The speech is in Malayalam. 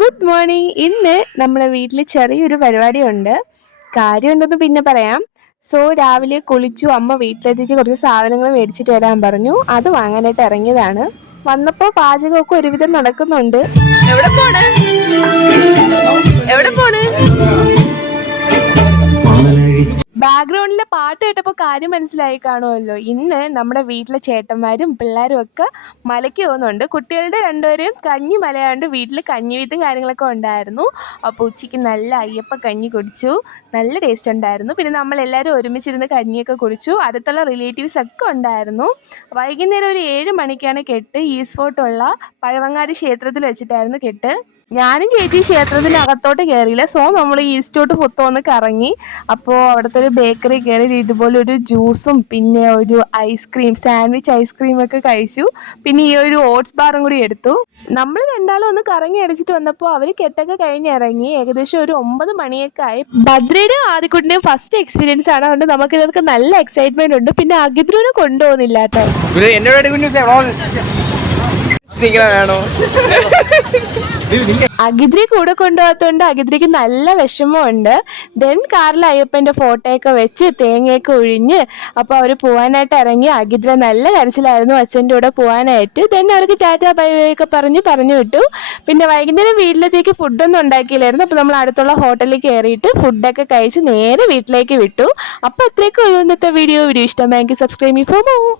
Good morning. ഇന്ന് നമ്മളെ വീട്ടിൽ ചെറിയൊരു പരിപാടിയുണ്ട്. കാര്യം എന്തെന്ന് പിന്നെ പറയാം. രാവിലെ കുളിച്ചു, അമ്മ വീട്ടിലെത്തിയിട്ട് കുറച്ച് സാധനങ്ങൾ മേടിച്ചിട്ട് വരാൻ പറഞ്ഞു. അത് വാങ്ങാനായിട്ട് ഇറങ്ങിയതാണ്. വന്നപ്പോൾ പാചകമൊക്കെ ഒരുവിധം നടക്കുന്നുണ്ട്. എവിടെ പോണേ? എവിടെ പോണേ? ബാക്ക്ഗ്രൗണ്ടിലെ പാട്ട് കേട്ടപ്പോൾ കാര്യം മനസ്സിലായി കാണുമല്ലോ. ഇന്ന് നമ്മുടെ വീട്ടിലെ ചേട്ടന്മാരും പിള്ളേരും ഒക്കെ മലയ്ക്ക് പോകുന്നുണ്ട്. കുട്ടികളുടെ രണ്ടുപേരും കഞ്ഞി മലയാണ്ട് വീട്ടിൽ കഞ്ഞിവീത്തും കാര്യങ്ങളൊക്കെ ഉണ്ടായിരുന്നു. അപ്പോൾ ഉച്ചയ്ക്ക് നല്ല അയ്യപ്പ കഞ്ഞി കുടിച്ചു. നല്ല ടേസ്റ്റ് ഉണ്ടായിരുന്നു. പിന്നെ നമ്മളെല്ലാവരും ഒരുമിച്ചിരുന്ന് കഞ്ഞിയൊക്കെ കുടിച്ചു. അടുത്തുള്ള റിലേറ്റീവ്സ് ഒക്കെ ഉണ്ടായിരുന്നു. വൈകുന്നേരം ഒരു 7 മണിക്കാണ് കെട്ട്. ഈസ്റ്റ് ഫോർട്ടുള്ള പഴവങ്ങാടി ക്ഷേത്രത്തിൽ വെച്ചിട്ടായിരുന്നു കെട്ട്. ഞാനും ചേച്ചി ക്ഷേത്രത്തിനകത്തോട്ട് കയറിയില്ല. നമ്മൾ ഈസ്റ്റോട്ട് മൊത്തം ഒന്ന് കറങ്ങി. അപ്പോൾ അവിടുത്തെ ഒരു ബേക്കറി കയറി ഇതുപോലെ ഒരു ജ്യൂസും പിന്നെ ഒരു ഐസ്ക്രീം, സാൻഡ്വിച്ച് ഐസ്ക്രീമൊക്കെ കഴിച്ചു. പിന്നെ ഈ ഒരു ഓട്സ് ബാറും കൂടി എടുത്തു. നമ്മൾ രണ്ടാളും ഒന്ന് കറങ്ങി അടിച്ചിട്ട് വന്നപ്പോൾ അവർ കെട്ടൊക്കെ കഴിഞ്ഞ് ഇറങ്ങി. ഏകദേശം ഒരു 9 മണിയൊക്കെ ആയി. ഭദ്രയുടെയും ആദിക്കുട്ടിൻ്റെയും ഫസ്റ്റ് എക്സ്പീരിയൻസ് ആണ്. അതുകൊണ്ട് നമുക്ക് ഇതൊക്കെ നല്ല എക്സൈറ്റ്മെന്റ് ഉണ്ട്. പിന്നെ അഗിദ്രുവിനെ കൊണ്ടുപോകുന്നില്ല കേട്ടോ. അഗിദ്രി കൂടെ കൊണ്ടുപോകാത്തതുകൊണ്ട് അഗിദ്രിക്ക് നല്ല വിഷമമുണ്ട്. ദെൻ കാറിൽ അയ്യപ്പൻ്റെ ഫോട്ടോയൊക്കെ വെച്ച് തേങ്ങയൊക്കെ ഒഴിഞ്ഞ് അപ്പോൾ അവർ പോകാനായിട്ട് ഇറങ്ങി. അഗിദ്ര നല്ല കരച്ചിലായിരുന്നു അച്ഛൻ്റെ കൂടെ പോകാനായിട്ട്. ദെൻ അവർക്ക് ടാറ്റാ ബൈ ബൈ ഒക്കെ പറഞ്ഞു വിട്ടു. പിന്നെ വൈകുന്നേരം വീട്ടിലത്തേക്ക് ഫുഡൊന്നും ഉണ്ടാക്കിയില്ലായിരുന്നു. അപ്പോൾ നമ്മൾ അടുത്തുള്ള ഹോട്ടലിൽ കയറിയിട്ട് ഫുഡൊക്കെ കഴിച്ച് നേരെ വീട്ടിലേക്ക് വിട്ടു. അപ്പോൾ അത്രയൊക്കെ ഉള്ളൂ ഇന്നത്തെ വീഡിയോ. ഇഷ്ടമായെങ്കിൽ സബ്സ്ക്രൈബ് ഫോർ മോർ.